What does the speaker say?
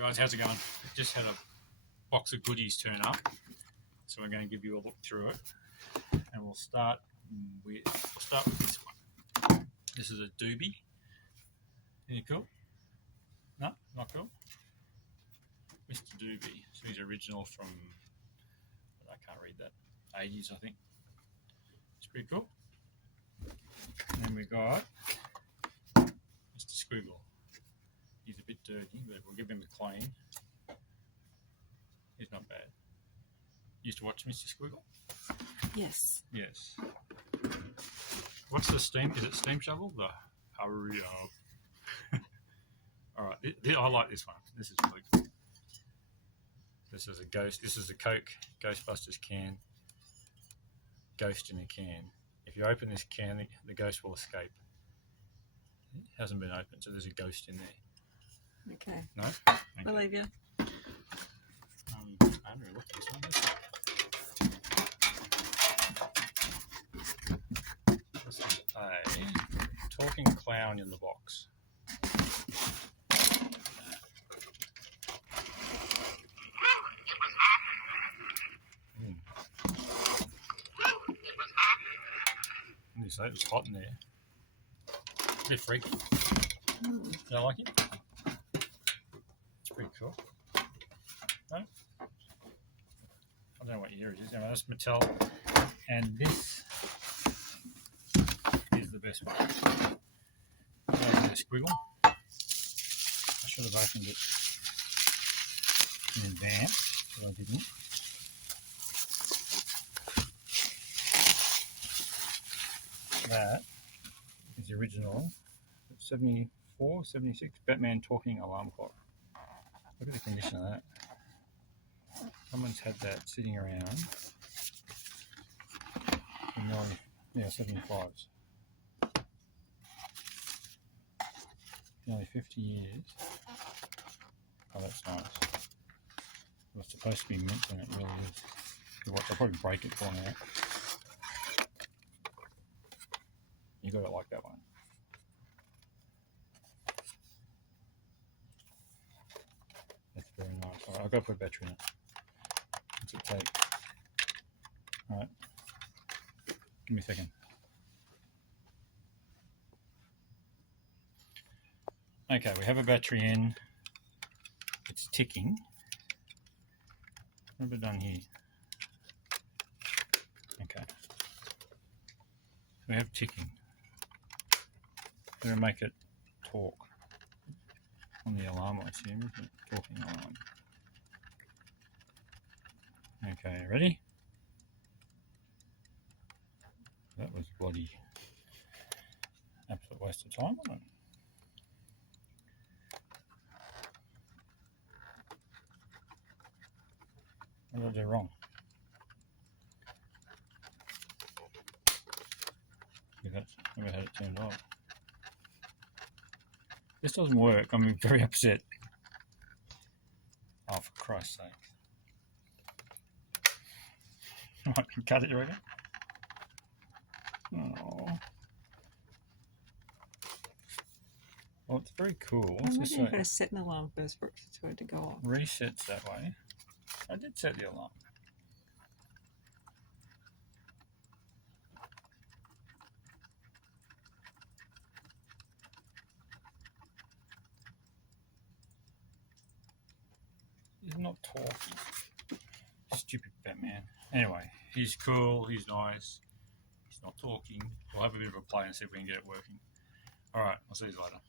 Guys, how's it going? Just had a box of goodies turn up, so we're going to give you a look through it, and we'll start with this one. This is a doobie. Any cool? No, not cool. Mr. Doobie. So he's original from, I can't read that, 80s I think. It's pretty cool. And then we got Mr. Squiggle. He's a bit dirty, but we'll give him a clean. He's not bad. Used to watch Mr. Squiggle? Yes. Yes. What's the steam? Is it Steam Shovel? The hurry up. Alright, I like this one. This is really cool. This is a ghost. This is a Coke Ghostbusters can. Ghost in a can. If you open this can, the ghost will escape. It hasn't been opened, so there's a ghost in there. Okay. No? I Okay. believe you. I haven't really looked at this one. This is a talking clown in the box. What do you say? It was hot in there. A bit freaky. Do you like it? It's pretty cool. No? I don't know what year it is. Anyway, that's Mattel. And this is the best one. The Squiggle. I should have opened it in advance, but I didn't. That is the original 74, 76 Batman talking alarm clock. Look at the condition of that. Someone's had that sitting around for nearly 75s. Nearly 50 years. Oh, that's nice. It was supposed to be mint and it really is. They'll probably break it for now. You got it like that one. That's very nice. Alright, I've got to put a battery in it. What's it take? Alright. Give me a second. Okay, we have a battery in. It's ticking. What have I done here? Okay. So we have ticking. We're going to make it talk on the alarm, I assume, isn't it? Talking alarm. Okay, ready? That was bloody absolute waste of time, wasn't it? What did I do wrong? Never had it turned off. This doesn't work. I'm very upset. Oh, for Christ's sake. I can cut it, you reckon? Oh. Well, it's very cool. What's this I'm say? going to set an alarm first for it to go off. Resets that way. I did set the alarm. He's not talking. Stupid Batman. Anyway, he's cool, he's nice, he's not talking. We'll have a bit of a play and see if we can get it working. Alright, I'll see you later.